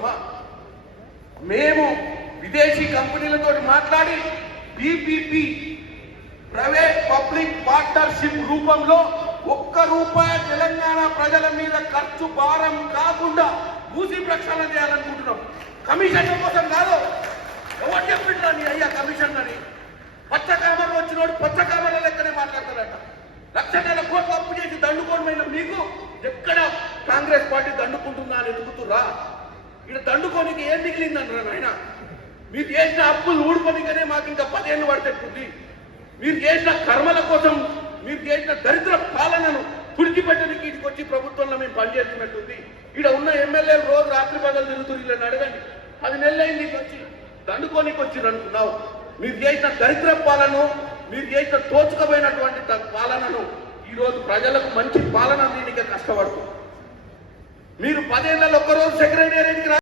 ప్రభుత్వమా? మేము విదేశీ కంపెనీలతో మాట్లాడి పీపీపీ ప్రైవేట్ పబ్లిక్ పార్ట్నర్షిప్ రూపంలో ₹1 తెలంగాణ ప్రజల మీద ఖర్చు భారం కాకుండా మూసి ప్రక్షాళన చేయాలనుకుంటున్నాం. కమిషన్ల కోసం కాదు. ఎవరు చెప్పిండ్రా నీ అయ్యా కమిషన్ అని? పచ్చ కామర్లు వచ్చినోడు పచ్చ కామర్ల లెక్కనే మాట్లాడతాడట. లక్షల కోట్లు అప్పు చేసి దండుకోవడమైన మీకు ఎక్కడ కాంగ్రెస్ పార్టీ దండుకుంటుందా అని ఎదుగుతురా? ఇక్కడ దండుకోనికి ఏం మిగిలిందన్నారా నాయన? మీరు చేసిన అప్పులు ఊడుకోనికనే మాకు ఇంకా 10 ఏళ్ళు పడుతుంది. మీరు చేసిన కర్మల కోసం, మీరు చేసిన దరిద్ర పాలనను తుడిచిపెట్టడానికి ఇటుకు వచ్చి ప్రభుత్వంలో మేము పనిచేస్తున్నట్టుంది. ఇక్కడ ఉన్న ఎమ్మెల్యేలు రోజు రాత్రి పగలు తిరుగుతున్నారు. ఇలా అడగండి. 10 నెలలు అయింది వచ్చి దండుకోనికి వచ్చి అనుకున్నావు. మీరు చేసిన దరిద్ర పాలన, మీరు చేసిన తోచుకపోయినటువంటి పాలనను ఈరోజు ప్రజలకు మంచి పాలన దీనికి కష్టపడుతుంది. మీరు 10 ఏళ్ళలో ఒక్కరోజు సెక్రటేరియట్కి